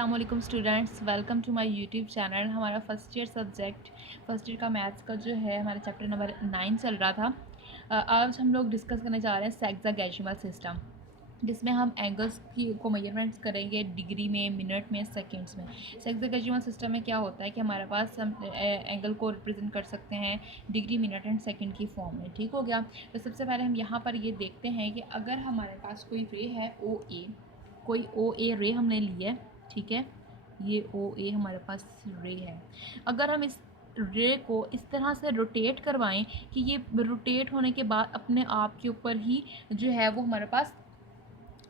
अस्सलाम वालेकुम students, welcome to my YouTube channel. हमारा फर्स्ट ईयर का मैथ्स का जो है हमारा चैप्टर नंबर 9 चल रहा था। आज हम लोग डिस्कस करने जा रहे हैं सेक्सागेसिमल सिस्टम, जिसमें हम एंगल्स को मेजरमेंट्स करेंगे डिग्री में, मिनट में, सेकंड्स में। सेक्सागेसिमल सिस्टम में क्या होता है कि हमारे पास हम एंगल को रिप्रेजेंट कर सकते हैं डिग्री, मिनट एंड सेकंड की फॉर्म में। ठीक हो गया। तो सबसे पहले हम यहाँ पर ये देखते हैं कि अगर हमारे पास कोई रे है ओ ए रे हमने ली है, ठीक है, ये ओ ए हमारे पास रे है। अगर हम इस रे को इस तरह से रोटेट करवाएं कि ये रोटेट होने के बाद अपने आप के ऊपर ही जो है वो हमारे पास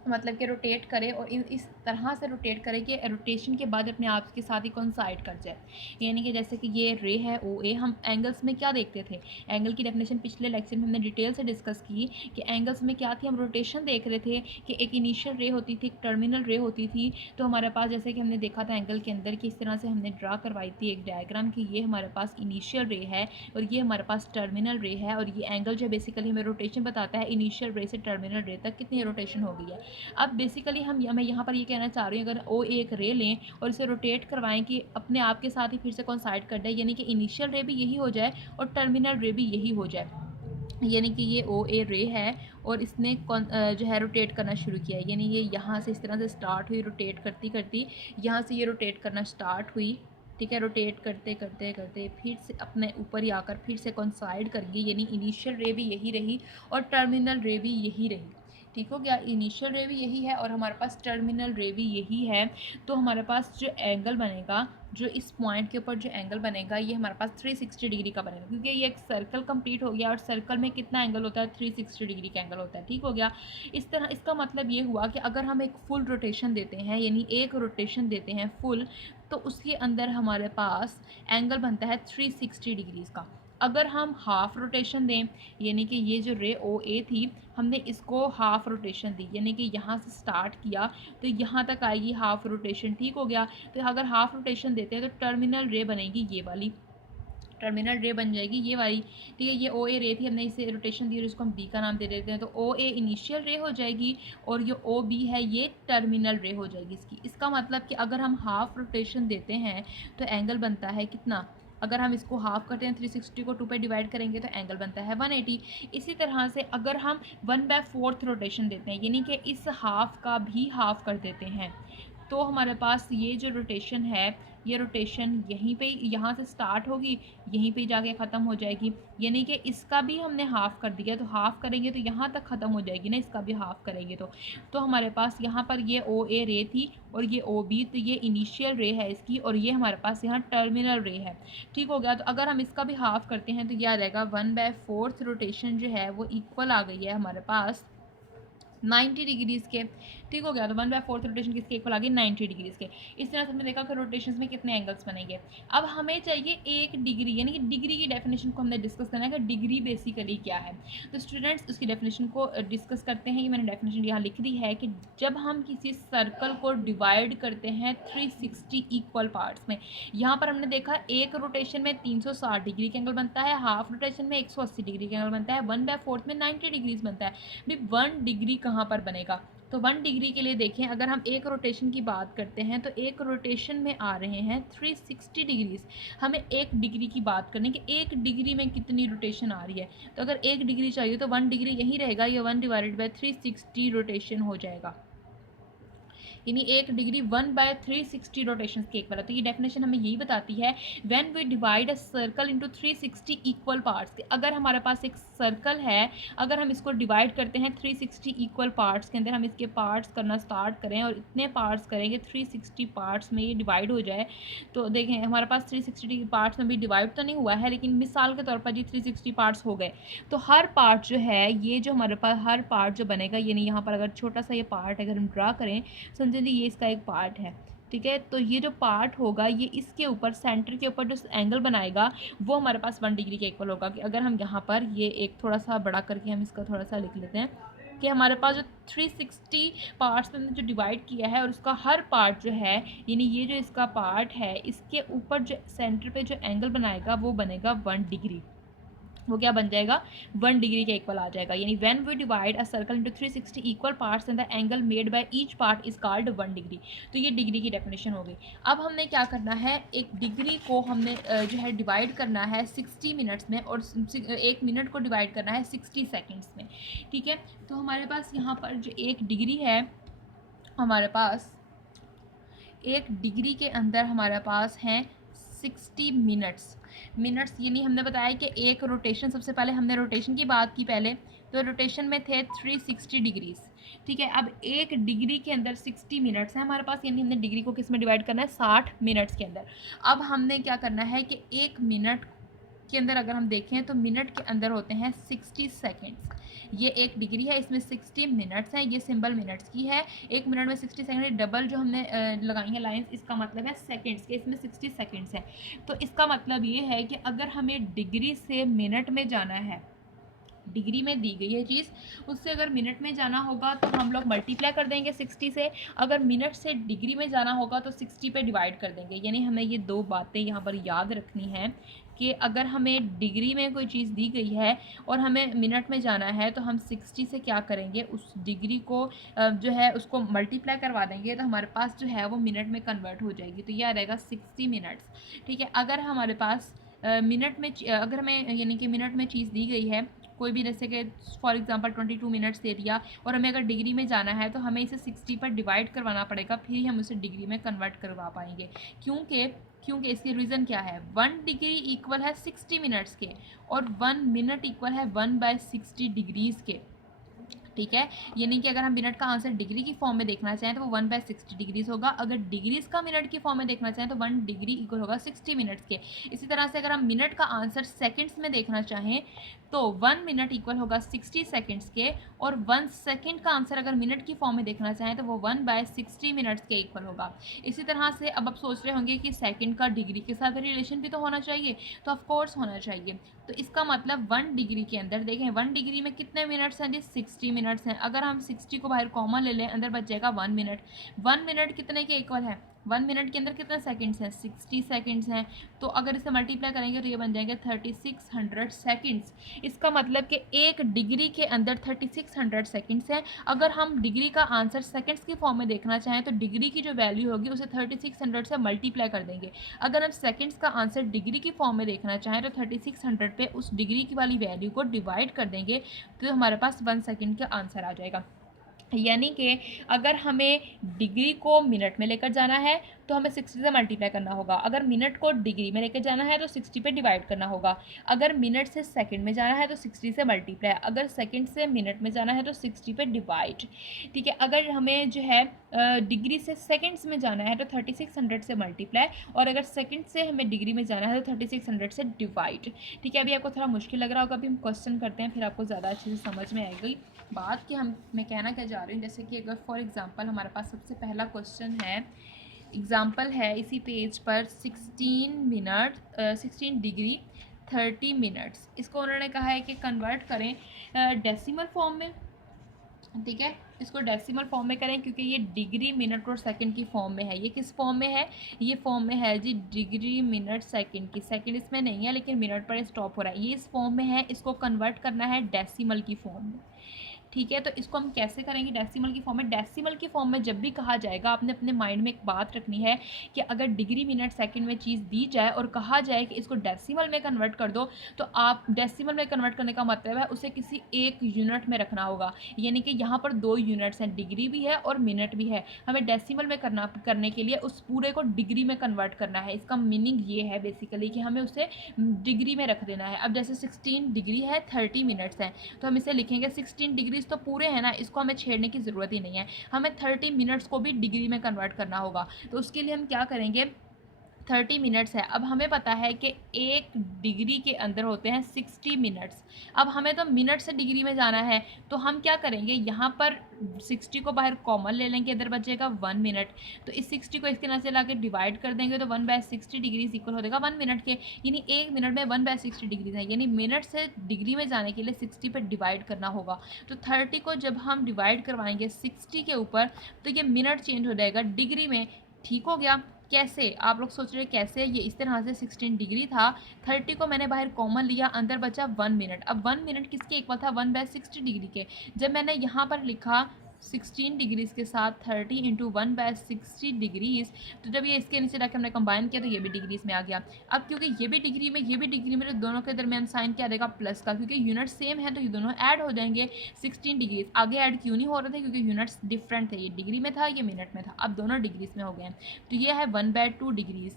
मतलब कि रोटेट करे, और इस तरह से रोटेट करे कि रोटेशन के बाद अपने आप के साथ ही कोइंसाइड कर जाए। यानी कि जैसे कि ये रे है ओ ए, हम एंगल्स में क्या देखते थे, एंगल की डेफिनेशन पिछले लेक्चर में हमने डिटेल से डिस्कस की कि एंगल्स में क्या थी, हम रोटेशन देख रहे थे कि एक इनिशियल रे होती थी, एक टर्मिनल रे होती थी। तो हमारे पास जैसे कि हमने देखा था एंगल के अंदर कि इस तरह से हमने ड्रा करवाई थी एक डायग्राम कि ये हमारे पास इनिशियल रे है और ये हमारे पास टर्मिनल रे है, और ये एंगल जो बेसिकली हमें रोटेशन बताता है इनिशियल रे से टर्मिनल रे तक कितनी रोटेशन हो गई है। अब बेसिकली मैं यहाँ पर ये कहना चाह रही हूँ, अगर ओ एक रे लें और इसे रोटेट करवाएं कि अपने आप के साथ ही फिर से कोइंसाइड कर जाए, यानी कि इनिशियल रे भी यही हो जाए और टर्मिनल रे भी यही हो जाए। यानी कि ये ओ ए रे है और इसने जो है रोटेट करना शुरू किया है, यानी ये यहाँ से इस तरह से स्टार्ट हुई रोटेट करती करती, यहाँ से ये रोटेट करना स्टार्ट हुई, ठीक है, रोटेट करते करते करते फिर से अपने ऊपर ही आकर फिर से कोइंसाइड कर गई, यानी इनिशियल रे भी यही रही और टर्मिनल रे भी यही रही। ठीक हो गया, इनिशियल रे भी यही है और हमारे पास टर्मिनल रे भी यही है। तो हमारे पास जो एंगल बनेगा, जो इस पॉइंट के ऊपर जो एंगल बनेगा, ये हमारे पास 360 डिग्री का बनेगा, क्योंकि ये एक सर्कल कंप्लीट हो गया और सर्कल में कितना एंगल होता है, 360 डिग्री का एंगल होता है। ठीक हो गया। इस तरह इसका मतलब ये हुआ कि अगर हम एक फुल रोटेशन देते हैं, यानी एक रोटेशन देते हैं फुल, तो उसके अंदर हमारे पास एंगल बनता है 360 डिग्रीज़ का। अगर हम हाफ रोटेशन दें, यानी कि ये जो रे ओ ए थी हमने इसको हाफ रोटेशन दी, यानी कि यहाँ से स्टार्ट किया तो यहाँ तक आएगी हाफ रोटेशन। ठीक हो गया। तो अगर हाफ रोटेशन देते हैं तो टर्मिनल रे बनेगी ये वाली, टर्मिनल रे बन जाएगी ये वाली। ठीक है, ये ओ ए रे थी, हमने इसे रोटेशन दी और इसको हम बी का नाम दे देते हैं, तो ओ ए इनिशियल रे हो जाएगी और ये ओ बी है ये टर्मिनल रे हो जाएगी इसकी। इसका मतलब कि अगर हम हाफ रोटेशन देते हैं तो एंगल बनता है कितना, अगर हम इसको हाफ करते हैं 360 को 2 पे डिवाइड करेंगे तो एंगल बनता है 180। इसी तरह से अगर हम 1/4 रोटेशन देते हैं, यानी कि इस हाफ का भी हाफ कर देते हैं, तो हमारे पास ये जो रोटेशन है, ये रोटेशन यहीं पे यहाँ से स्टार्ट होगी, यहीं पे जाके ख़त्म हो जाएगी, यानी कि इसका भी हमने हाफ़ कर दिया, तो हाफ़ करेंगे तो यहाँ तक ख़त्म हो जाएगी ना, इसका भी हाफ़ करेंगे तो हमारे पास यहाँ पर ये ओ ए रे थी और ये ओ बी, तो ये इनिशियल रे है इसकी और ये हमारे पास यहाँ टर्मिनल रे है। ठीक हो गया। तो अगर हम इसका भी हाफ़ करते हैं तो क्या आ जाएगा, 1/4 रोटेशन जो है वो इक्वल आ गई है हमारे पास 90 डिग्रीज़ के। ठीक हो गया। तो 1/4 रोटेशन किसके इक्वल आ गई, 90 डिग्रीज़ के। इस तरह से हमने देखा कि रोटेशंस में कितने एंगल्स बनेंगे। अब हमें चाहिए एक डिग्री, यानी कि डिग्री की डेफिनेशन को हमने डिस्कस करना है कि डिग्री बेसिकली क्या है। तो स्टूडेंट्स उसकी डेफिनेशन को डिस्कस करते हैं। ये मैंने डेफिनेशन यहाँ लिख दी है कि जब हम किसी सर्कल को डिवाइड करते हैं 360 इक्वल पार्ट्स में, यहाँ पर हमने देखा एक रोटेशन में 360 डिग्री का एंगल बनता है, हाफ रोटेशन में 180 डिग्री का एंगल बनता है, 1/4 में 90 डिग्रीज बनता है। भी 1 डिग्री कहाँ पर बनेगा, तो 1 डिग्री के लिए देखें, अगर हम एक रोटेशन की बात करते हैं तो एक रोटेशन में आ रहे हैं 360 डिग्रीज। हमें एक डिग्री की बात करनी कि एक डिग्री में कितनी रोटेशन आ रही है, तो अगर एक डिग्री चाहिए तो 1 डिग्री यही रहेगा, ये 1/360 रोटेशन हो जाएगा, यानी एक डिग्री 1/360 रोटेशन के इक्वल है। तो ये डेफिनेशन हमें यही बताती है, when we divide a circle into 360 equal parts. अगर हमारे पास एक सर्कल है, अगर हम इसको डिवाइड करते हैं 360 इक्वल पार्ट्स के अंदर, हम इसके पार्ट्स करना स्टार्ट करें और इतने पार्ट्स करेंगे 360 पार्ट्स में ये डिवाइड हो जाए, तो देखें हमारे पास 360 पार्ट्स में भी डिवाइड तो नहीं हुआ है, लेकिन मिसाल के तौर पर जी 360 पार्ट्स हो गए, तो हर पार्ट जो है, ये जो हमारे पास हर पार्ट जो बनेगा, यानी यहाँ पर अगर छोटा सा ये पार्ट अगर हम ड्रा करें, समझे ये इसका एक पार्ट है, ठीक है, तो ये जो पार्ट होगा ये इसके ऊपर सेंटर के ऊपर जो एंगल बनाएगा वो हमारे पास 1 डिग्री के इक्वल होगा। कि अगर हम यहाँ पर ये एक थोड़ा सा बड़ा करके हम इसका थोड़ा सा लिख लेते हैं कि हमारे पास जो 360 पार्ट्स में जो डिवाइड किया है और उसका हर पार्ट जो है, यानी ये जो इसका पार्ट है, इसके ऊपर जो सेंटर पे जो एंगल बनाएगा वो बनेगा 1 डिग्री। वो क्या बन जाएगा 1 डिग्री के इक्वल आ जाएगा। यानी when we divide a circle into 360 equal parts and the angle made by each part is called 1 degree. तो ये डिग्री की डेफिनेशन हो गई। अब हमने क्या करना है, एक डिग्री को हमने जो है डिवाइड करना है 60 मिनट्स में और 1 मिनट को डिवाइड करना है 60 सेकेंड्स में। ठीक है, तो हमारे पास यहाँ पर जो 1 डिग्री है, हमारे पास 1 डिग्री के अंदर हमारे पास हैं 60 मिनट्स। यानी हमने बताया कि एक रोटेशन, सबसे पहले हमने रोटेशन की बात की पहले, तो रोटेशन में थे 360 डिग्रीज। ठीक है, अब 1 डिग्री के अंदर 60 मिनट्स है हमारे पास, यानी हमने डिग्री को किस में डिवाइड करना है 60 मिनट्स के अंदर। अब हमने क्या करना है कि 1 मिनट के अंदर अगर हम देखें तो मिनट के अंदर होते हैं 60 सेकेंड्स। ये 1 डिग्री है, इसमें 60 मिनट्स हैं, ये सिंबल मिनट्स की है। 1 मिनट में 60 सेकेंड, डबल जो हमने लगाई है लाइंस, इसका मतलब है सेकेंड्स के, इसमें 60 सेकेंड्स है। तो इसका मतलब ये है कि अगर हमें डिग्री से मिनट में जाना है, डिग्री में दी गई है चीज़, उससे अगर मिनट में जाना होगा तो हम लोग मल्टीप्लाई कर देंगे 60 से। अगर मिनट से डिग्री में जाना होगा तो 60 पे डिवाइड कर देंगे। यानी हमें ये 2 बातें यहाँ पर याद रखनी है कि अगर हमें डिग्री में कोई चीज़ दी गई है और हमें मिनट में जाना है तो हम 60 से क्या करेंगे, उस डिग्री को जो है उसको मल्टीप्लाई करवा देंगे, तो हमारे पास जो है वो मिनट में कन्वर्ट हो जाएगी। तो यह रहेगा 60 मिनट्स। ठीक है, अगर हमारे पास मिनट में अगर हमें यानी कि मिनट में चीज़ दी गई है कोई भी, जैसे कि फॉर एग्जांपल 22 मिनट्स दे दिया और हमें अगर डिग्री में जाना है तो हमें इसे 60 पर डिवाइड करवाना पड़ेगा, फिर ही हम उसे डिग्री में कन्वर्ट करवा पाएंगे। क्योंकि इसकी रीज़न क्या है, 1 डिग्री इक्वल है 60 मिनट्स के और 1 मिनट इक्वल है 1/60 डिग्रीज़ के। ठीक है, यानी कि अगर हम मिनट का आंसर डिग्री की फॉर्म में देखना चाहें तो वो 1/60 डिग्रीज होगा। अगर डिग्रीज का मिनट की फॉर्म में देखना चाहें तो 1 डिग्री इक्वल होगा 60 मिनट्स के। इसी तरह से अगर हम मिनट का आंसर सेकंड्स में देखना चाहें तो 1 मिनट इक्वल होगा 60 सेकंड्स के, और 1 सेकंड का आंसर अगर मिनट की फॉर्म में देखना चाहें तो वो 1/60 मिनट्स के इक्वल होगा। इसी तरह से अब आप सोच रहे होंगे कि सेकंड का डिग्री के साथ रिलेशन भी तो होना चाहिए, तो ऑफकोर्स होना चाहिए। तो इसका मतलब 1 डिग्री के अंदर देखें, 1 डिग्री में कितने मिनट्स हैं जी, 60 मिनट्स हैं। अगर हम 60 को बाहर कॉमन ले लें, अंदर बच जाएगा 1 मिनट। 1 मिनट कितने के इक्वल है, 1 मिनट के अंदर कितने सेकंड्स हैं, 60 सेकंड्स हैं। तो अगर इसे मल्टीप्लाई करेंगे तो ये बन जाएंगे 3600 सेकंड्स। इसका मतलब कि 1 डिग्री के अंदर 3600 सेकंड्स हैं। अगर हम डिग्री का आंसर सेकंड्स की फॉर्म में देखना चाहें तो डिग्री की जो वैल्यू होगी उसे 3600 से मल्टीप्लाई कर देंगे। अगर हम सेकंड्स का आंसर डिग्री की फॉर्म में देखना चाहें तो 3600 पे उस डिग्री की वाली वैल्यू को डिवाइड कर देंगे, तो हमारे पास 1 सेकंड का आंसर आ जाएगा। यानी कि अगर हमें डिग्री को मिनट में लेकर जाना है तो हमें 60 से मल्टीप्लाई करना होगा। अगर मिनट को डिग्री में लेकर जाना है तो 60 पे डिवाइड करना होगा। अगर मिनट से सेकंड में जाना है तो 60 से मल्टीप्लाई। अगर सेकंड से मिनट में जाना है तो 60 पे डिवाइड। ठीक है, अगर हमें जो है डिग्री से सेकंड्स में जाना है तो 3600 से मल्टीप्लाई, और अगर सेकंड से हमें डिग्री में जाना है तो 3600 से डिवाइड। ठीक है, अभी आपको थोड़ा मुश्किल लग रहा होगा, अभी हम क्वेश्चन करते हैं फिर आपको ज़्यादा अच्छे से समझ में आएगी बात कि मैं कहना क्या जा रही हूँ। जैसे कि अगर फॉर एग्जांपल हमारे पास सबसे पहला क्वेश्चन है, एग्जांपल है इसी पेज पर 16 डिग्री 30 मिनट्स। इसको उन्होंने कहा है कि कन्वर्ट करें डेसिमल फॉर्म में। ठीक है, इसको डेसिमल फॉर्म में करें क्योंकि ये डिग्री मिनट और सेकंड की फॉर्म में है। ये किस फॉर्म में है, ये फॉर्म में है जी डिग्री मिनट सेकंड की। सेकंड इसमें नहीं है लेकिन मिनट पर स्टॉप हो रहा है, ये इस फॉर्म में है। इसको कन्वर्ट करना है डेसिमल की फॉर्म में। ठीक है, तो इसको हम कैसे करेंगे डेसिमल की फॉर्म में। डेसिमल की फॉर्म में जब भी कहा जाएगा, आपने अपने माइंड में एक बात रखनी है कि अगर डिग्री मिनट सेकंड में चीज़ दी जाए और कहा जाए कि इसको डेसिमल में कन्वर्ट कर दो, तो आप डेसिमल में कन्वर्ट करने का मतलब है उसे किसी एक यूनिट में रखना होगा। यानी कि यहाँ पर 2 यूनिट्स हैं, डिग्री भी है और मिनट भी है। हमें डेसिमल में करने के लिए उस पूरे को डिग्री में कन्वर्ट करना है। इसका मीनिंग ये है बेसिकली कि हमें उसे डिग्री में रख देना है। अब जैसे 16 डिग्री है 30 मिनट्स हैं, तो हम इसे लिखेंगे 16 डिग्री तो पूरे हैं ना, इसको हमें छेड़ने की ज़रूरत ही नहीं है। हमें 30 मिनट्स को भी डिग्री में कन्वर्ट करना होगा। तो उसके लिए हम क्या करेंगे, 30 मिनट्स है। अब हमें पता है कि 1 डिग्री के अंदर होते हैं 60 मिनट्स। अब हमें तो मिनट से डिग्री में जाना है, तो हम क्या करेंगे, यहाँ पर 60 को बाहर कॉमन ले लेंगे, इधर बचेगा 1 मिनट। तो इस 60 को इसके नीचे ला के डिवाइड कर देंगे तो 1/60 डिग्रीज इक्वल हो जाएगा 1 मिनट के। यानी 1 मिनट में 1/60 डिग्रीज है, यानी मिनट से डिग्री में जाने के लिए 60 पर डिवाइड करना होगा। तो 30 को जब हम डिवाइड करवाएंगे 60 के ऊपर तो ये मिनट चेंज हो जाएगा डिग्री में। ठीक हो गया। कैसे, आप लोग सोच रहे हैं कैसे, ये इस तरह से 16 डिग्री था, 30 को मैंने बाहर कॉमन लिया, अंदर बचा 1 मिनट। अब 1 मिनट किसके इक्वल था, 1/60 डिग्री के। जब मैंने यहाँ पर लिखा 16 डिग्रीज़ के साथ 30 इंटू 1/60 डिग्रीज़, तो जब ये इसके नीचे रख के हमने कंबाइन किया तो ये भी डिग्रीज़ में आ गया। अब क्योंकि ये भी डिग्री में, ये भी डिग्री में, तो दोनों के दरमियान साइन क्या देगा, प्लस का, क्योंकि यूनिट सेम है तो ये दोनों ऐड हो जाएंगे। 16 डिग्रीज़ आगे ऐड क्यों नहीं हो रहे थे, क्योंकि यूनिट्स डिफरेंट थे, ये डिग्री में था, ये मिनट में था। अब दोनों डिग्रीज़ में हो गए हैं, तो ये है 1/2 डिग्रीज़।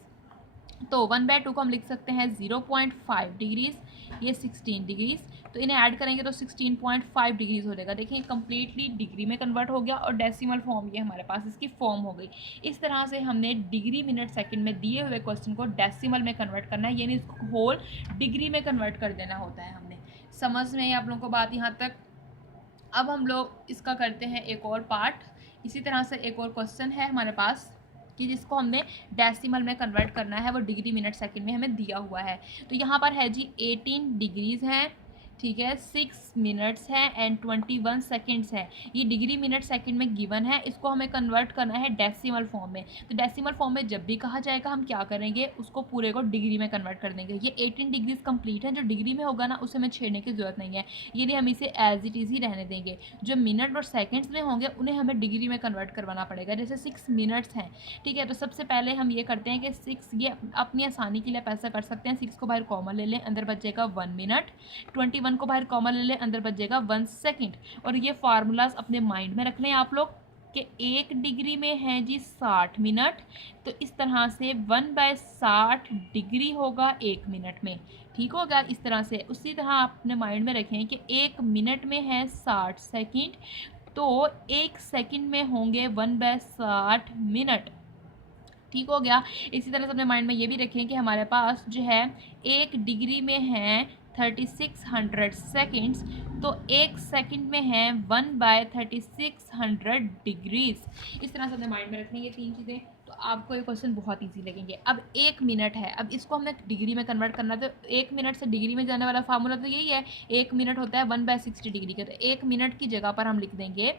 तो 1/2 को हम लिख सकते हैं 0.5 डिग्रीज़, ये 16 डिग्रीज़, तो इन्हें ऐड करेंगे तो 16.5 डिग्रीज़ हो जाएगा। देखिए कंप्लीटली डिग्री में कन्वर्ट हो गया और डेसिमल फॉर्म ये हमारे पास इसकी फॉर्म हो गई। इस तरह से हमने डिग्री मिनट सेकंड में दिए हुए क्वेश्चन को डेसिमल में कन्वर्ट करना है, यानी इसको होल डिग्री में कन्वर्ट कर देना होता है हमने। समझ में आई आप लोगों को बात यहाँ तक। अब हम लोग इसका करते हैं एक और पार्ट। इसी तरह से एक और क्वेश्चन है हमारे पास कि जिसको हमने डेसिमल में कन्वर्ट करना है, वो डिग्री मिनट सेकंड में हमें दिया हुआ है। तो यहाँ पर है जी 18 डिग्रीज़ हैं, ठीक है, 6 मिनट्स हैं एंड 21 सेकंड्स है। ये डिग्री मिनट सेकंड में गिवन है, इसको हमें कन्वर्ट करना है डेसिमल फॉर्म में। तो डेसिमल फॉर्म में जब भी कहा जाएगा हम क्या करेंगे, उसको पूरे को डिग्री में कन्वर्ट कर देंगे। ये 18 डिग्रीज कंप्लीट है, जो डिग्री में होगा ना उसे हमें छेड़ने की जरूरत नहीं है, यानी हम इसे एज इट इज़ ही रहने देंगे। जो मिनट और सेकेंड्स में होंगे उन्हें हमें डिग्री में कन्वर्ट करवाना पड़ेगा। जैसे 6 मिनट्स हैं, ठीक है, तो सबसे पहले हम ये करते हैं कि 6, ये अपनी आसानी के लिए आप ऐसा कर सकते हैं, 6 को बाहर कॉमन ले लें, अंदर बचेगा 1 मिनट, 21 को बाहर कॉमन ले लें, अंदर बचेगा 1 सेकंड। और ये फार्मूलाज अपने माइंड में रख लें आप लोग कि 1 डिग्री में है जी 60 मिनट, तो इस तरह से 1/60 डिग्री होगा 1 मिनट में, ठीक होगा इस तरह से। उसी तरह आप अपने माइंड में रखें कि 1 मिनट में है 60 सेकंड, तो 1 सेकंड में होंगे 1/60 मिनट, ठीक हो गया। इसी तरह से अपने माइंड में ये भी रखें कि हमारे पास जो है 1 डिग्री में है 3600 सेकेंड्स, तो 1 सेकंड में है 1/3600 डिग्रीज। इस तरह से अपने माइंड में रखनी ये 3 चीज़ें, तो आपको ये क्वेश्चन बहुत इजी लगेंगे। अब 1 मिनट है, अब इसको हमने डिग्री में कन्वर्ट करना, तो 1 मिनट से डिग्री में जाने वाला फार्मूला तो यही है, 1 मिनट होता है 1/60 डिग्री का, तो 1 मिनट की जगह पर हम लिख देंगे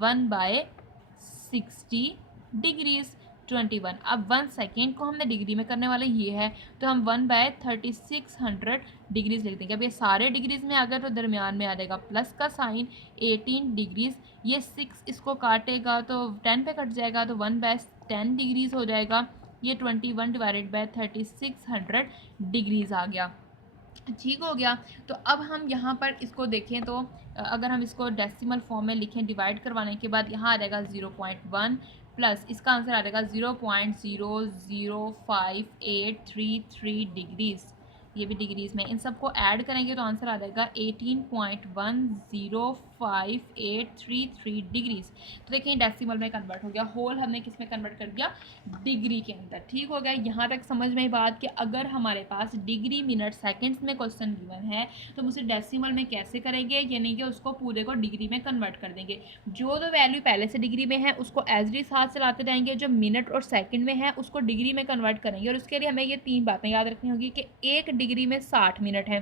1/60 डिग्रीज 21। अब 1 सेकेंड को हमने डिग्री में करने वाले ये है, तो हम 1/3600 डिग्रीज लिख देंगे। अब ये सारे डिग्रीज में आ गए तो दरमियान में आ जाएगा प्लस का साइन, 18 डिग्रीज, ये 6 इसको काटेगा तो 10 पे कट जाएगा, तो 1/10 डिग्रीज हो जाएगा। ये 21 डिवाइडेड बाय 3600 डिग्रीज आ गया, ठीक हो गया। तो अब हम यहाँ पर इसको देखें तो अगर हम इसको डेसिमल फॉर्म में लिखें, डिवाइड करवाने के बाद यहाँ आ जाएगा 0.1 प्लस इसका आंसर आ जाएगा 0.005833 डिग्रीज़, ये भी डिग्रीज़ में। इन सबको ऐड करेंगे तो आंसर आ जाएगा 18.105833 डिग्रीज़। तो देखिए डेसिमल में कन्वर्ट हो गया, होल हमने किस में कन्वर्ट कर दिया, डिग्री के अंदर, ठीक हो गया। यहाँ तक समझ में बात कि अगर हमारे पास डिग्री मिनट सेकंड्स में क्वेश्चन गिवन है तो हम उसे डेसिमल में कैसे करेंगे, यानी कि उसको पूरे को डिग्री में कन्वर्ट कर देंगे। जो वैल्यू पहले से डिग्री में है उसको एज इट इज हाथ चलाते जाएंगे, जो मिनट और सेकंड में है उसको डिग्री में कन्वर्ट करेंगे। और उसके लिए हमें ये 3 बातें याद रखनी होगी कि 1 डिग्री में 60 मिनट है,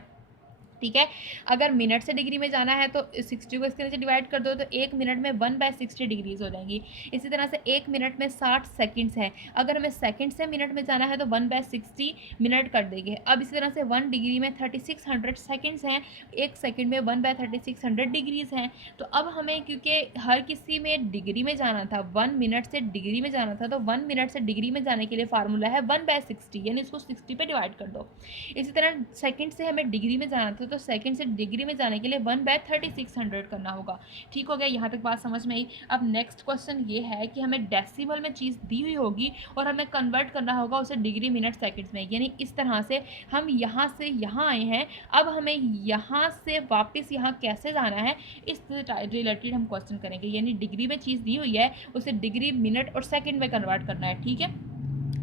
ठीक है। अगर मिनट से डिग्री में जाना है तो 60 को इसके नीचे डिवाइड कर दो, तो 1 मिनट में 1/60 डिग्रीज हो जाएंगी। इसी तरह से 1 मिनट में 60 सेकंड्स है, अगर हमें सेकंड से मिनट में जाना है तो 1/60 मिनट कर देंगे। अब इसी तरह से 1 डिग्री में 3600 सेकंड्स हैं, 1 सेकंड में 1/3600 डिग्रीज हैं। तो अब हमें क्योंकि हर किसी में डिग्री में जाना था, 1 मिनट से डिग्री में जाना था, तो 1 मिनट से डिग्री में जाने के लिए फार्मूला है 1/60, यानी इसको 60 पे डिवाइड कर दो। इसी तरह सेकंड से हमें डिग्री में जाना था, तो सेकंड से डिग्री में जाने के लिए 1/3600 करना होगा, ठीक हो गया। यहाँ तक बात समझ में आई। अब नेक्स्ट क्वेश्चन ये है कि हमें डेसिमल में चीज़ दी हुई होगी और हमें कन्वर्ट करना होगा उसे डिग्री मिनट सेकंड्स में, यानी इस तरह से हम यहाँ से यहाँ आए हैं, अब हमें यहाँ से वापस यहाँ कैसे जाना है, इस रिलेटेड हम क्वेश्चन करेंगे। यानी डिग्री में चीज़ दी हुई है उसे डिग्री मिनट और सेकेंड में कन्वर्ट करना है, ठीक है।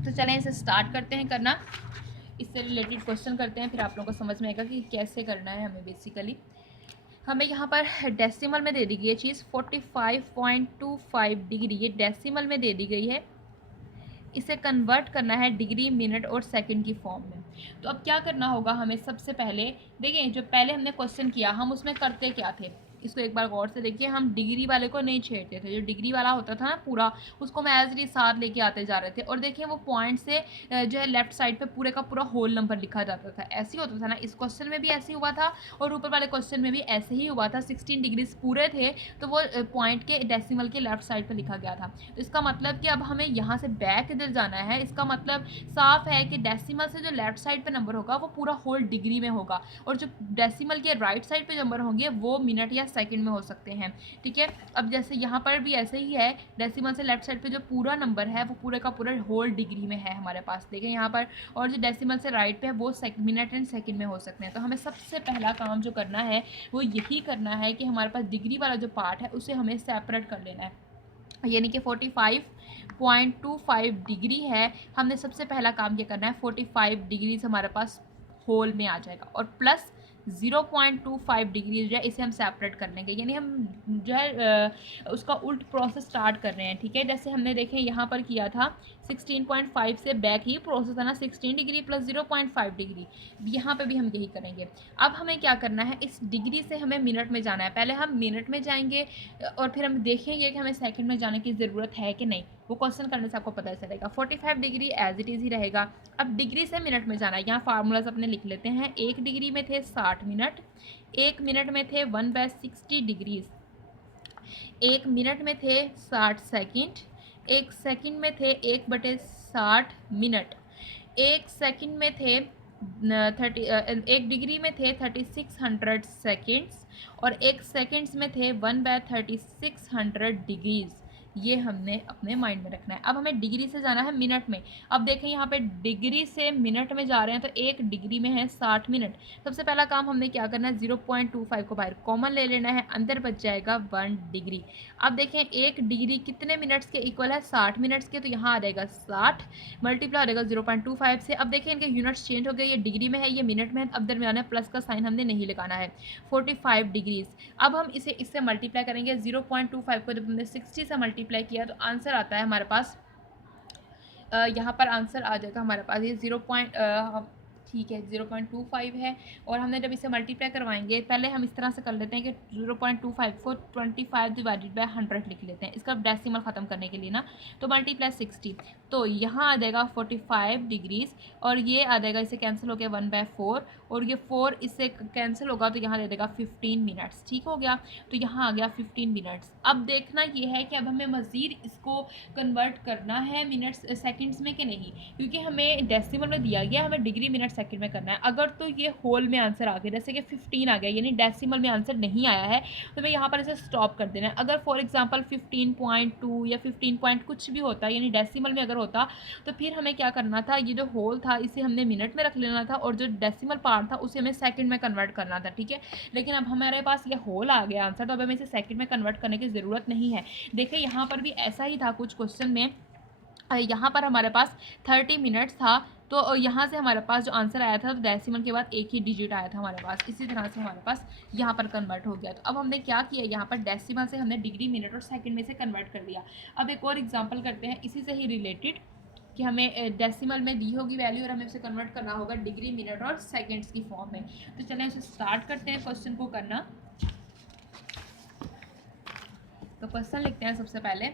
तो चलें इसे स्टार्ट करते हैं करना, इससे रिलेटेड क्वेश्चन करते हैं, फिर आप लोगों को समझ में आएगा कि कैसे करना है हमें। बेसिकली हमें यहाँ पर डेसिमल में दे दी गई है चीज़ 45.25 डिग्री, ये डेसिमल में दे दी गई है, इसे कन्वर्ट करना है डिग्री मिनट और सेकंड की फॉर्म में। तो अब क्या करना होगा हमें, सबसे पहले देखें जो पहले हमने क्वेश्चन किया हम उसमें करते क्या थे, इसको एक बार गौर से देखिए, हम डिग्री वाले को नहीं छेड़ते थे, जो डिग्री वाला होता था ना पूरा, उसको मैं एज इट साथ लेके आते जा रहे थे। और देखिए वो पॉइंट से जो है लेफ्ट साइड पे पूरे का पूरा होल नंबर लिखा जाता था, ऐसे ही होता था ना। इस क्वेश्चन में भी ऐसे ही हुआ था और ऊपर वाले क्वेश्चन में भी ऐसे ही हुआ था। 16 डिग्रीज पूरे थे तो वो पॉइंट के डेसिमल के लेफ्ट साइड पर लिखा गया था। तो इसका मतलब कि अब हमें यहाँ से बैक इधर जाना है। इसका मतलब साफ है कि डेसिमल से जो लेफ्ट साइड पे नंबर होगा वो पूरा होल डिग्री में होगा, और जो डेसिमल के राइट साइड पे नंबर होंगे वो मिनट या सेकंड में हो सकते हैं। ठीक है, अब जैसे यहाँ पर भी ऐसे ही है, डेसिमल से लेफ्ट साइड पे जो पूरा नंबर है वो पूरे का पूरा होल डिग्री में है हमारे पास, देखें यहाँ पर। और जो डेसिमल से राइट पे है वो मिनट एंड सेकंड में हो सकते हैं। तो हमें सबसे पहला काम जो करना है वो यही करना है कि हमारे पास डिग्री वाला जो पार्ट है उसे हमें सेपरेट कर लेना है, यानी कि 45.25 डिग्री है। हमने सबसे पहला काम ये करना है, 45 डिग्री हमारे पास होल में आ जाएगा और प्लस 0.25 डिग्री जो है इसे हम सेपरेट कर लेंगे, यानी हम जो है उसका उल्ट प्रोसेस स्टार्ट कर रहे हैं। ठीक है, जैसे हमने देखें यहाँ पर किया था 16.5 से बैक ही प्रोसेस है ना, 16 डिग्री प्लस 0.5 डिग्री, यहाँ पे भी हम यही करेंगे। अब हमें क्या करना है, इस डिग्री से हमें मिनट में जाना है। पहले हम मिनट में जाएंगे और फिर हम देखेंगे कि हमें सेकंड में जाने की ज़रूरत है कि नहीं, वो क्वेश्चन करने से आपको पता चलेगा। 45 डिग्री एज इट इज़ ही रहेगा। अब डिग्री से मिनट में जाना है, यहाँ फार्मूलाज अपने लिख लेते हैं। 1 डिग्री में थे 60 मिनट, 1 मिनट में थे 1/60 डिग्रीज, 1 मिनट में थे 60 सेकंड, 1 सेकंड में थे 1/60 मिनट, 1 सेकंड में थे 1 डिग्री में थे 3600 सेकंड्स, और 1 सेकंड्स में थे 1/3600 डिग्रीज। ये हमने अपने माइंड में रखना है। अब हमें डिग्री से जाना है मिनट में। अब देखें यहाँ पे डिग्री से मिनट में जा रहे हैं तो 1 डिग्री में है 60 मिनट। सबसे पहला काम हमने क्या करना है, 0.25 को बाहर कॉमन ले लेना है, अंदर बच जाएगा 1 डिग्री। अब देखें 1 डिग्री कितने मिनट्स के इक्वल है, 60 मिनट्स के, तो यहाँ आ जाएगा 60 मल्टीप्लाई हो जाएगा 0.25 से। अब देखें इनके यूनिट्स चेंज हो गए, ये डिग्री में है ये मिनट में है, अब दरमियान प्लस का साइन हमने नहीं लगाना है। 45 डिग्रीज। अब हम इसे इससे मल्टीप्लाई करेंगे, 0.25 को जब हमने 60 से मल्टीप्लाई किया तो आंसर आता है हमारे पास, यहाँ पर आंसर आ जाएगा हमारे पास ये 0.25 है। और हमने जब इसे मल्टीप्लाई करवाएंगे, पहले हम इस तरह से कर लेते हैं कि 0.25 को 25 डिवाइडेड बाय 100 लिख लेते हैं, इसका डेसिमल ख़त्म करने के लिए ना, तो मल्टीप्लाई 60, तो यहाँ आ जाएगा 45 डिग्रीज, और ये आ जाएगा, इसे कैंसिल हो गया 1/4, और ये 4 इससे कैंसिल होगा तो यहाँ दे देगा 15 मिनट्स। ठीक हो गया, तो यहाँ आ गया 15 मिनट्स। अब देखना ये है कि अब हमें मज़ीद इसको कन्वर्ट करना है मिनट्स सेकंड्स में कि नहीं, क्योंकि हमें डेसिमल में दिया गया, हमें डिग्री मिनट सेकंड में करना है। अगर तो ये होल में आंसर आ गया, जैसे कि 15 आ गया, यानी डेसिमल में आंसर नहीं आया है, तो हमें यहाँ पर इसे स्टॉप कर देना है। अगर फॉर एग्जांपल 15.2 या 15 पॉइंट कुछ भी होता, यानी डेसिमल में अगर होता, तो फिर हमें क्या करना था, ये जो होल था इसे हमने मिनट में रख लेना था, और जो डेसिमल पार्ट था उसे हमें सेकंड में कन्वर्ट करना था। ठीक है, लेकिन अब हमारे पास ये होल आ गया आंसर, तो अब हमें इसे सेकंड में कन्वर्ट करने की ज़रूरत नहीं है। देखिए यहाँ पर भी ऐसा ही था कुछ क्वेश्चन में, यहाँ पर हमारे पास 30 मिनट्स था, तो यहाँ से हमारे पास जो आंसर आया था तो डेसिमल के बाद एक ही डिजिट आया था हमारे पास, इसी तरह से हमारे पास यहाँ पर कन्वर्ट हो गया। तो अब हमने क्या किया, यहाँ पर डेसिमल से हमने डिग्री मिनट और सेकंड में से कन्वर्ट कर दिया। अब एक और एग्जांपल करते हैं इसी से ही रिलेटेड, कि हमें डेसिमल में दी होगी वैल्यू और हमें उसे कन्वर्ट करना होगा डिग्री मिनट और सेकेंड्स की फॉर्म में। तो चलें इसे स्टार्ट करते हैं क्वेश्चन को करना। तो क्वेश्चन लिखते हैं सबसे पहले।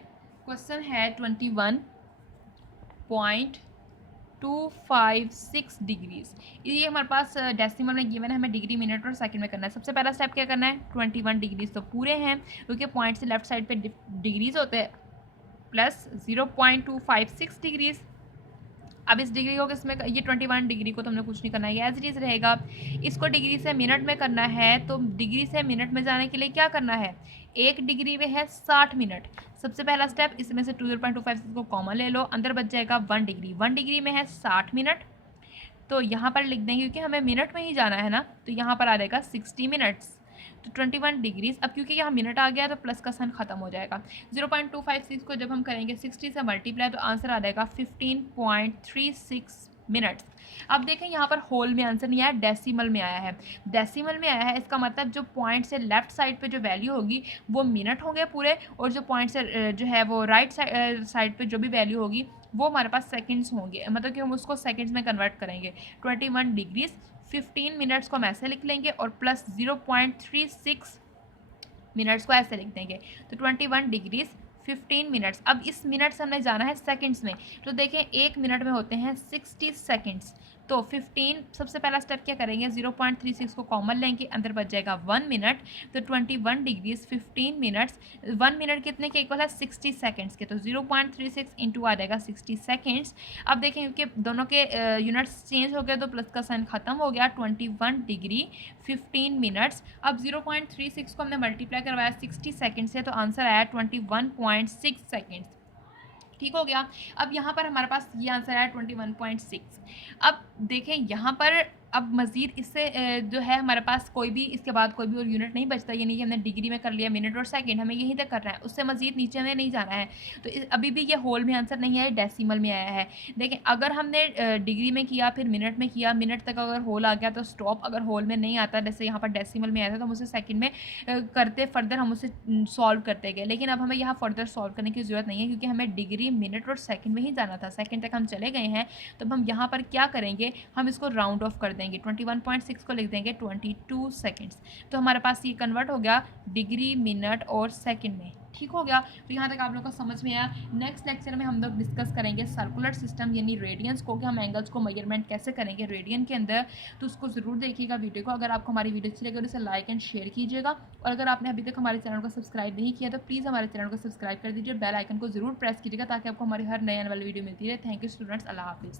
क्वेश्चन है 21.256 डिग्रीज। ये हमारे पास डेसिमल में गिवन है, हमें डिग्री मिनट और सेकंड में करना है। सबसे पहला स्टेप क्या करना है, 21 डिग्रीज तो पूरे हैं क्योंकि पॉइंट से लेफ्ट साइड पे डिग्रीज होते हैं, प्लस 0.256 डिग्रीज। अब इस डिग्री को किसमें, ये 21 डिग्री को तो हमने कुछ नहीं करना है, एज इट इज रहेगा। इसको डिग्री से मिनट में करना है, तो डिग्री से मिनट में जाने के लिए क्या करना है, 1 डिग्री में है 60 मिनट। सबसे पहला स्टेप, इसमें से 0.25 को कॉमन ले लो, अंदर बच जाएगा 1 डिग्री। 1 डिग्री में है 60 मिनट, तो यहाँ पर लिख देंगे क्योंकि हमें मिनट में ही जाना है ना, तो यहाँ पर आ जाएगा 60 मिनट्स। तो 21 डिग्रीज, अब क्योंकि यहाँ मिनट आ गया तो प्लस का साइन खत्म हो जाएगा। 0.256 को जब हम करेंगे 60 से मल्टीप्लाई तो आंसर आ जाएगा 15.36 मिनट्स। अब देखें यहाँ पर होल में आंसर नहीं आया, डेसिमल में आया है। डेसिमल में आया है, इसका मतलब जो पॉइंट से लेफ्ट साइड पे जो वैल्यू होगी वो मिनट होंगे पूरे, और जो पॉइंट से जो है वो राइट साइड पे जो भी वैल्यू होगी वो हमारे पास सेकंड्स होंगे, मतलब कि हम उसको सेकंड्स में कन्वर्ट करेंगे। 21 डिग्रीज 15 मिनट्स को हम ऐसे लिख लेंगे, और प्लस 0.36 मिनट्स को ऐसे लिख देंगे। तो 21 डिग्रीज 15 मिनट्स। अब इस मिनट से हमने जाना है सेकंड्स में, तो देखें 1 मिनट में होते हैं 60 सेकंड्स। तो 15 सबसे पहला स्टेप क्या करेंगे, 0.36 को कॉमन लेंगे, अंदर बच जाएगा 1 मिनट। तो 21 डिग्रीज 15 मिनट्स, 1 मिनट कितने के इक्वल है, 60 सेकंड्स के। तो 0.36 इंटू आ जाएगा 60 सेकंड्स। अब देखें कि दोनों के यूनिट्स चेंज हो गए तो प्लस का साइन खत्म हो गया। 21 डिग्री 15 मिनट्स। अब 0.36 को हमने मल्टीप्लाई करवाया 60 सेकंड से, तो आंसर आया 21.6 सेकंड्स। ठीक हो गया। अब यहाँ पर हमारे पास ये आंसर आया 21.6। अब देखें यहाँ पर अब मज़ीद इससे जो है हमारे पास कोई भी इसके बाद कोई भी और यूनिट नहीं बचता, यानी कि हमने डिग्री में कर लिया, मिनट और सेकंड हमें यहीं तक करना है, उससे मज़ीद नीचे हमें नहीं जाना है। तो अभी भी ये होल में आंसर नहीं आया, डेसिमल में आया है। देखें अगर हमने डिग्री में किया, फिर मिनट में किया, मिनट तक अगर होल आ गया तो स्टॉप, अगर होल में नहीं आता, जैसे यहाँ पर डेसिमल में आया था तो हम उसे सेकेंड में करते फर्दर हम उसे सॉल्व करते गए। लेकिन अब हमें यहाँ फर्दर सॉल्व करने की ज़रूरत नहीं है, क्योंकि हमें डिग्री, मिनट और सेकंड में ही जाना था, सेकंड तक हम चले गए हैं। तो हम यहाँ पर क्या करेंगे, हम इसको राउंड ऑफ कर देंगे, 21.6 को लिख देंगे 22 सेकंड्स। तो हमारे पास ये कन्वर्ट हो गया डिग्री, मिनट और सेकंड में। ठीक हो गया। तो यहाँ तक आप लोगों को समझ में आया। नेक्स्ट लेक्चर में हम लोग डिस्कस करेंगे सर्कुलर सिस्टम यानी रेडियंस को, कि हम एंगल्स को मेजरमेंट कैसे करेंगे रेडियन के अंदर। तो उसको ज़रूर देखिएगा वीडियो को। अगर आपको हमारी वीडियो अच्छी लगे तो इसे लाइक एंड शेयर कीजिएगा, और अगर आपने अभी तक हमारे चैनल को सब्सक्राइब नहीं किया तो प्लीज़ हमारे चैनल को सब्सक्राइब कर दीजिए, बेल आइकन को जरूर प्रेस कीजिएगा ताकि आपको हमारी हर नए आने वाली वीडियो मिलती रहे। थैंक यू स्टूडेंट्स, अल्लाह हाफिज़।